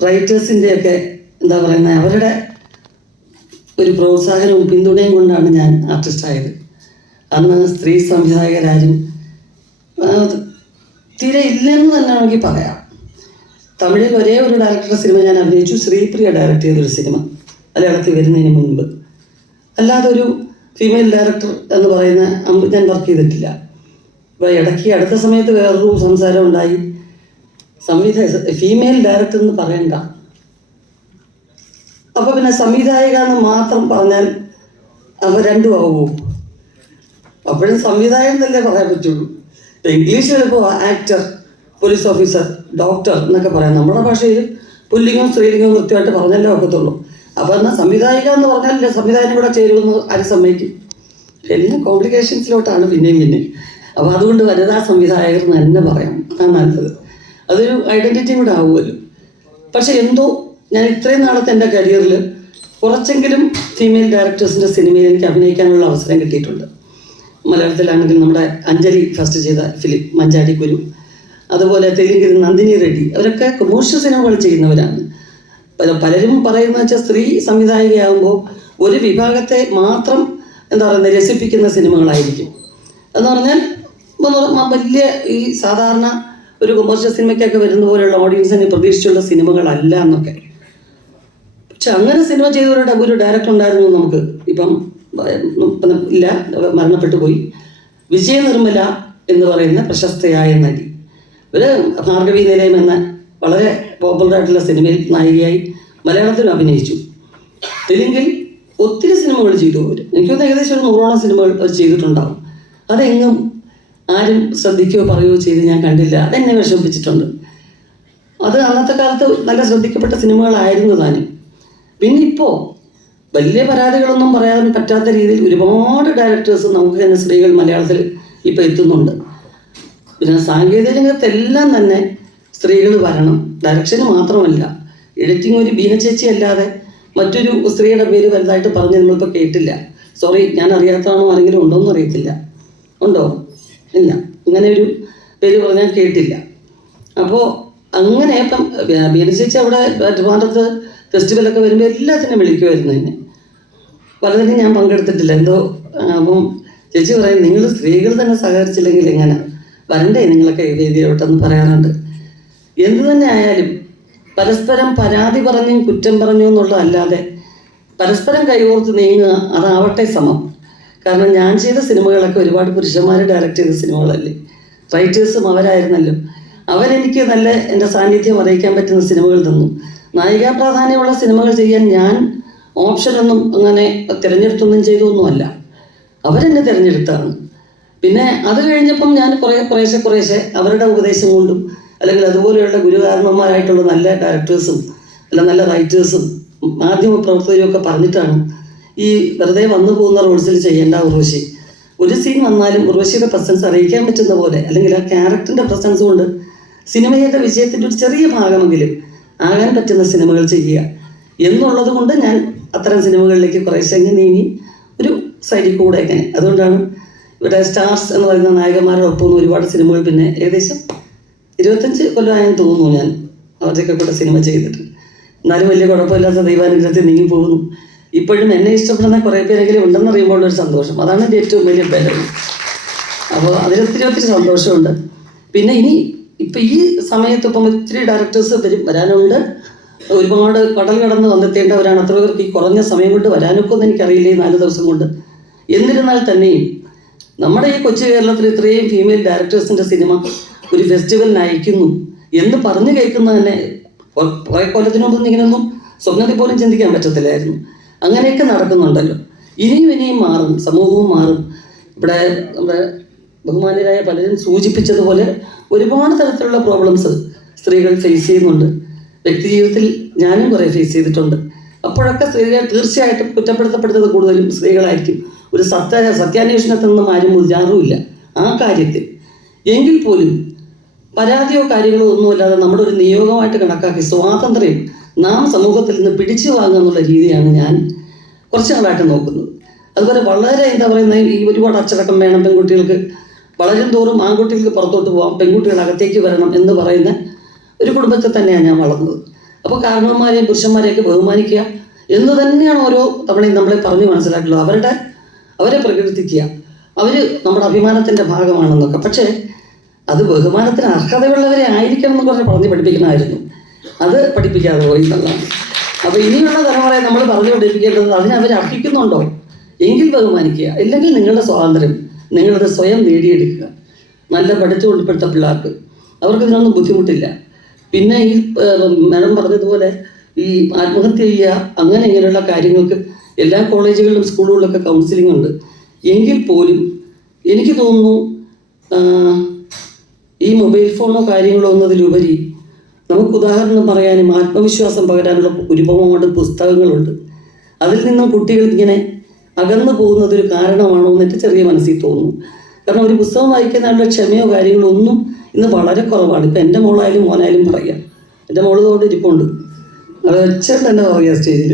റൈറ്റേഴ്സിന്റെയൊക്കെ എന്താ പറയുന്നത് അവരുടെ ഒരു പ്രോത്സാഹനവും പിന്തുണയും കൊണ്ടാണ് ഞാൻ ആർട്ടിസ്റ്റായത് അന്ന് സ്ത്രീ സംവിധായകരാരും തീരെ ഇല്ലെന്ന് തന്നെ വേണമെങ്കിൽ പറയാം. തമിഴിൽ ഒരേ ഒരു ഡയറക്ടറുടെ സിനിമ ഞാൻ അഭിനയിച്ചു ശ്രീപ്രിയ ഡയറക്റ്റ് ചെയ്തൊരു സിനിമ മലയാളത്തിൽ വരുന്നതിന് മുൻപ് അല്ലാതെ ഒരു ഫീമെയിൽ ഡയറക്ടർ എന്ന് പറയുന്ന ഞാൻ വർക്ക് ചെയ്തിട്ടില്ല. ഇപ്പോൾ ഇടയ്ക്ക് അടുത്ത സമയത്ത് വേറൊരു സംസാരം ഉണ്ടായി. സംവിധായ ഫീമെയിൽ ഡയറക്ടർ എന്ന് പറയണ്ട. അപ്പോൾ പിന്നെ സംവിധായിക എന്ന് മാത്രം പറഞ്ഞാൽ അവ രണ്ടും ആവുമോ? അപ്പോഴും സംവിധായകൻ തന്നെ പറയാൻ പറ്റുള്ളൂ. ഇംഗ്ലീഷിൽ ഇപ്പോൾ ആക്ടർ പോലീസ് ഓഫീസർ ഡോക്ടർ എന്നൊക്കെ പറയാം. നമ്മുടെ ഭാഷയിൽ പുല്ലിംഗവും സ്ത്രീലിംഗവും കൃത്യമായിട്ട് പറഞ്ഞല്ലേ ഒക്കത്തുള്ളൂ. അപ്പോൾ എന്നാൽ സംവിധായിക എന്ന് പറഞ്ഞാൽ സംവിധായകൻ കൂടെ ചേരുമെന്ന് ആരും സമ്മതിക്കും. എല്ലാം കോംപ്ലിക്കേഷൻസിലോട്ടാണ് പിന്നെയും പിന്നെ അപ്പോൾ അതുകൊണ്ട് വനിതാ സംവിധായകർ എന്ന് തന്നെ പറയാം. അതാണ് നല്ലത്. അതൊരു ഐഡന്റിറ്റി കൂടെ ആവുമല്ലോ. പക്ഷെ എന്തോ ഞാൻ ഇത്രയും നാളത്തെ എന്റെ കരിയറിൽ കുറച്ചെങ്കിലും ഫീമെയിൽ ഡയറക്ടേഴ്സിന്റെ സിനിമയിൽ എനിക്ക് അഭിനയിക്കാനുള്ള അവസരം കിട്ടിയിട്ടുണ്ട്. മലയാളത്തിലാണെങ്കിൽ നമ്മുടെ അഞ്ജലി ഫസ്റ്റ് ചെയ്ത ഫിലിം മഞ്ചാടി കുരു. അതുപോലെ തെലുങ്കിൽ നന്ദിനി റെഡ്ഡി. അവരൊക്കെ കൊമേഴ്ഷ്യൽ സിനിമകൾ ചെയ്യുന്നവരാണ്. പലരും പറയുന്ന വെച്ചാൽ സ്ത്രീ സംവിധായികയാകുമ്പോൾ ഒരു വിഭാഗത്തെ മാത്രം എന്താ പറയുക രസിപ്പിക്കുന്ന സിനിമകളായിരിക്കും എന്ന് പറഞ്ഞാൽ വലിയ ഈ സാധാരണ ഒരു കൊമേഴ്ഷ്യൽ സിനിമയ്ക്കൊക്കെ വരുന്ന പോലെയുള്ള ഓഡിയൻസിനെ പ്രതീക്ഷിച്ചുള്ള സിനിമകളല്ല എന്നൊക്കെ. പക്ഷെ അങ്ങനെ സിനിമ ചെയ്ത ഒരു ഡയറക്ടർ ഉണ്ടായിരുന്നു നമുക്ക്. ഇപ്പം ഇല്ല മരണപ്പെട്ടു പോയി. വിജയ നിർമ്മല എന്ന് പറയുന്ന പ്രശസ്തയായ നടി. ഒരു ഭാർഗവി നിലയം എന്ന വളരെ പോപ്പുലർ ആയിട്ടുള്ള സിനിമയിൽ നായികയായി മലയാളത്തിലും അഭിനയിച്ചു. തെലുങ്കിൽ ഒത്തിരി സിനിമകൾ ചെയ്തു അവർ എനിക്കൊന്ന് ഏകദേശം ഒരു നൂറോളം സിനിമകൾ അവർ ചെയ്തിട്ടുണ്ടാവും. അതെങ്ങും ആരും ശ്രദ്ധിക്കുകയോ പറയുകയോ ചെയ്ത് ഞാൻ കണ്ടില്ല. അതെന്നെ വിഷമിപ്പിച്ചിട്ടുണ്ട്. അത് അന്നത്തെ കാലത്ത് നല്ല ശ്രദ്ധിക്കപ്പെട്ട സിനിമകളായിരുന്നു താനും. പിന്നെ ഇപ്പോൾ വലിയ പരാതികളൊന്നും പറയാൻ പറ്റാത്ത രീതിയിൽ ഒരുപാട് ഡയറക്ടേഴ്സ് നമുക്ക് തന്നെ സ്ത്രീകൾ മലയാളത്തിൽ ഇപ്പോൾ എത്തുന്നുണ്ട്. പിന്നെ സാങ്കേതിക രംഗത്തെല്ലാം തന്നെ സ്ത്രീകൾ വരണം. ഡയറക്ഷന് മാത്രമല്ല. എഡിറ്റിംഗ് ഒരു ബീന ചേച്ചി അല്ലാതെ മറ്റൊരു സ്ത്രീയുടെ പേര് വലുതായിട്ട് പറഞ്ഞ് നമ്മളിപ്പോൾ കേട്ടില്ല. സോറി ഞാൻ അറിയാത്തതാണോ ആരെങ്കിലും ഉണ്ടോ എന്ന് അറിയത്തില്ല. ഉണ്ടോ? ഇല്ല. ഇങ്ങനെ ഒരു പേര് പറഞ്ഞാൽ കേട്ടില്ല. അപ്പോൾ അങ്ങനെ ഇപ്പം ബീന ചേച്ചി അവിടെ ട്രിവാൻഡ്രത്ത് ഫെസ്റ്റിവലൊക്കെ വരുമ്പോൾ എല്ലാത്തിനും വിളിക്കുമായിരുന്നു എന്നെ. പലതിനും ഞാൻ പങ്കെടുത്തിട്ടില്ല. എന്തോ അപ്പം ചേച്ചി പറയും നിങ്ങൾ സ്ത്രീകൾ തന്നെ സഹകരിച്ചില്ലെങ്കിൽ എങ്ങനെ? വരണ്ടേ നിങ്ങളൊക്കെ വേദിയിലോട്ടെന്ന് പറയാറുണ്ട്. എന്തു തന്നെ ആയാലും പരസ്പരം പരാതി പറഞ്ഞും കുറ്റം പറഞ്ഞു എന്നുള്ളതല്ലാതെ പരസ്പരം കൈകോർത്ത് നീങ്ങുക അതാവട്ടെ സമം. കാരണം ഞാൻ ചെയ്ത സിനിമകളൊക്കെ ഒരുപാട് പുരുഷന്മാർ ഡയറക്റ്റ് ചെയ്ത സിനിമകളല്ലേ? റൈറ്റേഴ്സും അവരായിരുന്നല്ലോ. അവരെനിക്ക് നല്ല എന്റെ സാന്നിധ്യം അറിയിക്കാൻ പറ്റുന്ന സിനിമകൾ തന്നു. നായികാ പ്രാധാന്യമുള്ള സിനിമകൾ ചെയ്യാൻ ഞാൻ ഓപ്ഷനൊന്നും അങ്ങനെ തിരഞ്ഞെടുത്തൊന്നും ചെയ്തൊന്നുമല്ല. അവരെന്നെ തിരഞ്ഞെടുത്താണ്. പിന്നെ അത് കഴിഞ്ഞപ്പം ഞാൻ കുറേ കുറേശ്ശെ കുറേശ്ശെ അവരുടെ ഉപദേശം കൊണ്ടും അല്ലെങ്കിൽ അതുപോലെയുള്ള ഗുരുകാരണന്മാരായിട്ടുള്ള നല്ല ഡയറക്ടേഴ്സും അല്ല നല്ല റൈറ്റേഴ്സും മാധ്യമ പ്രവർത്തകരും ഒക്കെ പറഞ്ഞിട്ടാണ് ഈ വെറുതെ വന്നു പോകുന്ന റോൾസിൽ ചെയ്യേണ്ട ഉർവശി. ഒരു സീൻ വന്നാലും ഉർവശിയുടെ പ്രസൻസ് അറിയിക്കാൻ പറ്റുന്ന പോലെ അല്ലെങ്കിൽ ആ ക്യാരക്ടറിന്റെ പ്രസൻസ് കൊണ്ട് സിനിമയുടെ വിജയത്തിന്റെ ഒരു ചെറിയ ഭാഗമെങ്കിലും ആകാൻ പറ്റുന്ന സിനിമകൾ ചെയ്യുക. എന്നുള്ളത് കൊണ്ട് ഞാൻ അത്തരം സിനിമകളിലേക്ക് കുറേശ്ശെ അങ്ങ് നീങ്ങി ഒരു സൈഡിൽ കൂടെ ഇങ്ങനെ. അതുകൊണ്ടാണ് ഇവിടെ സ്റ്റാർസ് എന്ന് പറയുന്ന നായകന്മാരുടെ ഒപ്പം ഒരുപാട് സിനിമകൾ പിന്നെ ഏകദേശം ഇരുപത്തഞ്ച് കൊല്ലമായെന്ന് തോന്നുന്നു ഞാൻ അവരുടെയൊക്കെ കൂടെ സിനിമ ചെയ്തിട്ട്. എന്നാലും വലിയ കുഴപ്പമില്ലാത്ത ദൈവാനുഗ്രഹത്തിൽ നീങ്ങി പോകുന്നു. ഇപ്പോഴും എന്നെ ഇഷ്ടപ്പെടുന്ന കുറേ പേരെങ്കിലും ഉണ്ടെന്ന് അറിയുമ്പോൾ ഒരു സന്തോഷം. അതാണ് എന്റെ ഏറ്റവും വലിയ ബലം. അപ്പോൾ അതിലൊത്തിരി ഒത്തിരി സന്തോഷമുണ്ട്. പിന്നെ ഇനി ഇപ്പം ഈ സമയത്ത് ഇപ്പം ഒത്തിരി ഡയറക്ടേഴ്സ് വരും വരാനുണ്ട്. ഒരുപാട് കടൽ കടന്ന് വന്നെത്തേണ്ടവരാണ്. അത്ര പേർക്ക് ഈ കുറഞ്ഞ സമയം കൊണ്ട് വരാനൊക്കെ ഒന്നും എനിക്കറിയില്ല ഈ നാല് ദിവസം കൊണ്ട്. എന്നിരുന്നാൽ തന്നെയും നമ്മുടെ ഈ കൊച്ചു കേരളത്തിൽ ഇത്രയും ഫീമെയിൽ ഡയറക്ടേഴ്സിന്റെ സിനിമ ഒരു ഫെസ്റ്റിവലിന് അയക്കുന്നു എന്ന് പറഞ്ഞു കേൾക്കുന്നത് തന്നെ കുറേ കൊല്ലത്തിന് മുമ്പ് ഇങ്ങനെയൊന്നും സ്വപ്നത്തിൽ പോലും ചിന്തിക്കാൻ പറ്റത്തില്ലായിരുന്നു. അങ്ങനെയൊക്കെ നടക്കുന്നുണ്ടല്ലോ. ഇനിയും ഇനിയും മാറും സമൂഹവും മാറും. ഇവിടെ നമ്മുടെ ബഹുമാനരായ പലരും സൂചിപ്പിച്ചതുപോലെ ഒരുപാട് തരത്തിലുള്ള പ്രോബ്ലംസ് സ്ത്രീകൾ ഫേസ് ചെയ്യുന്നുണ്ട്. വ്യക്തി ജീവിതത്തിൽ ഞാനും കുറേ ഫേസ് ചെയ്തിട്ടുണ്ട്. അപ്പോഴൊക്കെ സ്ത്രീകൾ തീർച്ചയായിട്ടും കുറ്റപ്പെടുത്തപ്പെടുന്നത് കൂടുതലും സ്ത്രീകളായിരിക്കും. ഒരു സത്യ സത്യാന്വേഷണത്തിൽ നിന്നും ആരും മുതിരാറുമില്ല. ആ കാര്യത്തിൽ. എങ്കിൽ പോലും പരാതിയോ കാര്യങ്ങളോ ഒന്നുമില്ലാതെ നമ്മുടെ ഒരു നിയോഗമായിട്ട് കണക്കാക്കി സ്വാതന്ത്ര്യം നാം സമൂഹത്തിൽ നിന്ന് പിടിച്ചു വാങ്ങുക എന്നുള്ള രീതിയാണ് ഞാൻ കുറച്ച് നാളായിട്ട് നോക്കുന്നത്. അതുപോലെ വളരെ എന്താ പറയുന്ന ഈ ഒരുപാട് അച്ചടക്കം വേണം പെൺകുട്ടികൾക്ക്. വളരും തോറും ആൺകുട്ടികൾക്ക് പുറത്തോട്ട് പോകാം പെൺകുട്ടികൾ അകത്തേക്ക് വരണം എന്ന് പറയുന്ന ഒരു കുടുംബത്തിൽ തന്നെയാണ് ഞാൻ വളർന്നത്. അപ്പോൾ കാരണവന്മാരെയും പുരുഷന്മാരെയൊക്കെ ബഹുമാനിക്കുക എന്ന് തന്നെയാണ് ഓരോ തവണയും നമ്മളെ പറഞ്ഞു മനസ്സിലാക്കുള്ളത് അവരുടെ അവരെ പ്രകീർത്തിക്കുക. അവർ നമ്മുടെ അഭിമാനത്തിന്റെ ഭാഗമാണെന്നൊക്കെ. പക്ഷേ അത് ബഹുമാനത്തിന് അർഹതയുള്ളവരെ ആയിരിക്കണം എന്ന് പറഞ്ഞ് പറഞ്ഞ് പഠിപ്പിക്കണമായിരുന്നു. അത് പഠിപ്പിക്കാതെ പോയി എന്നുള്ളതാണ് അപ്പോൾ ഇനിയുള്ള തലമുറയെ നമ്മൾ പറഞ്ഞു പഠിപ്പിക്കേണ്ടത് അതിനെ അവർ അർഹിക്കുന്നുണ്ടോ? എങ്കിൽ ബഹുമാനിക്കുക. ഇല്ലെങ്കിൽ നിങ്ങളുടെ സ്വാതന്ത്ര്യം നിങ്ങളത് സ്വയം നേടിയെടുക്കുക. നല്ല പഠിച്ചു ഉൾപ്പെടുത്ത പിള്ളേർക്ക്. അവർക്ക് ഇതിനൊന്നും ബുദ്ധിമുട്ടില്ല. പിന്നെ ഈ മാഡം പറഞ്ഞതുപോലെ ഈ ആത്മഹത്യ ചെയ്യുക അങ്ങനെ ഇങ്ങനെയുള്ള കാര്യങ്ങൾക്ക് എല്ലാ കോളേജുകളിലും സ്കൂളുകളിലൊക്കെ കൗൺസിലിംഗ് ഉണ്ട്. എങ്കിൽ പോലും എനിക്ക് തോന്നുന്നു ഈ മൊബൈൽ ഫോണോ കാര്യങ്ങളോ എന്നതിലുപരി നമുക്ക് ഉദാഹരണം പറയാനും ആത്മവിശ്വാസം പകരാനുള്ള ഒരുപാട് പുസ്തകങ്ങളുണ്ട്. അതിൽ നിന്നും കുട്ടികൾ ഇങ്ങനെ അകന്നു പോകുന്നത് ഒരു കാരണമാണോ എന്നിട്ട് ചെറിയ മനസ്സിൽ തോന്നുന്നു കാരണം ഒരു പുസ്തകം വായിക്കുന്ന വായിക്കാനുള്ള ക്ഷമയോ കാര്യങ്ങളോ ഒന്നും ഇന്ന് വളരെ കുറവാണ്. ഇപ്പം എന്റെ മോളായാലും മോനായാലും പറയാം. എന്റെ മോൾ തോണ്ട് ഇരിപ്പുണ്ട്. അത് വെച്ചിട്ട് തന്നെ പറയാം സ്റ്റേജിൽ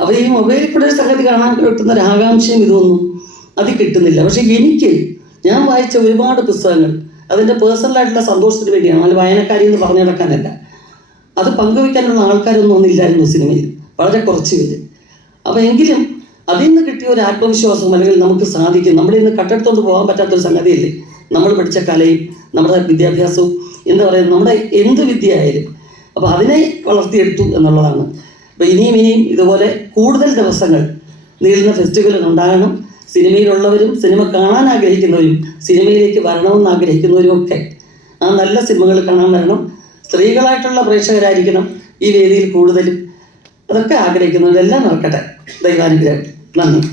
അപ്പോൾ ഈ മൊബൈലിൽ കൂടെ ഒരു സംഗതി കാണാൻ കിട്ടുന്ന ഒരു ആകാംക്ഷയും ഇതൊന്നും അത് കിട്ടുന്നില്ല. പക്ഷേ എനിക്ക് ഞാൻ വായിച്ച ഒരുപാട് പുസ്തകങ്ങൾ അതിന്റെ പേഴ്സണലായിട്ടുള്ള സന്തോഷത്തിന് വേണ്ടിയാണ്. അല്ല വായനക്കാരി എന്ന് പറഞ്ഞു നടക്കാനല്ല. അത് പങ്കുവയ്ക്കാനുള്ള ആൾക്കാരൊന്നും ഒന്നില്ലായിരുന്നു സിനിമയിൽ. വളരെ കുറച്ച് പേര്. അപ്പോൾ എങ്കിലും അതിൽ നിന്ന് കിട്ടിയ ഒരു ആത്മവിശ്വാസം അല്ലെങ്കിൽ നമുക്ക് സാധിക്കും. നമ്മുടെ ഇന്ന് കട്ടെടുത്തോണ്ട് പോകാൻ പറ്റാത്തൊരു സംഗതിയല്ലേ? നമ്മൾ പഠിച്ച കലയും നമ്മുടെ വിദ്യാഭ്യാസവും എന്താ പറയുക നമ്മുടെ എന്ത് വിദ്യ ആയാലും അപ്പോൾ അതിനെ വളർത്തിയെടുത്തു എന്നുള്ളതാണ്. അപ്പോൾ ഇനിയും ഇനിയും ഇതുപോലെ കൂടുതൽ ദിവസങ്ങൾ നീളുന്ന ഫെസ്റ്റിവലുകൾ ഉണ്ടാകണം. സിനിമയിലുള്ളവരും സിനിമ കാണാൻ ആഗ്രഹിക്കുന്നവരും സിനിമയിലേക്ക് വരണമെന്ന് ആഗ്രഹിക്കുന്നവരും ഒക്കെ ആ നല്ല സിനിമകൾ കാണാൻ വരണം. സ്ത്രീകളായിട്ടുള്ള പ്രേക്ഷകരായിരിക്കണം ഈ വേദിയിൽ കൂടുതലും. അതൊക്കെ ആഗ്രഹിക്കുന്നവരെല്ലാം നടക്കട്ടെ. ദൈവാനുഗ്രഹം. നന്ദി.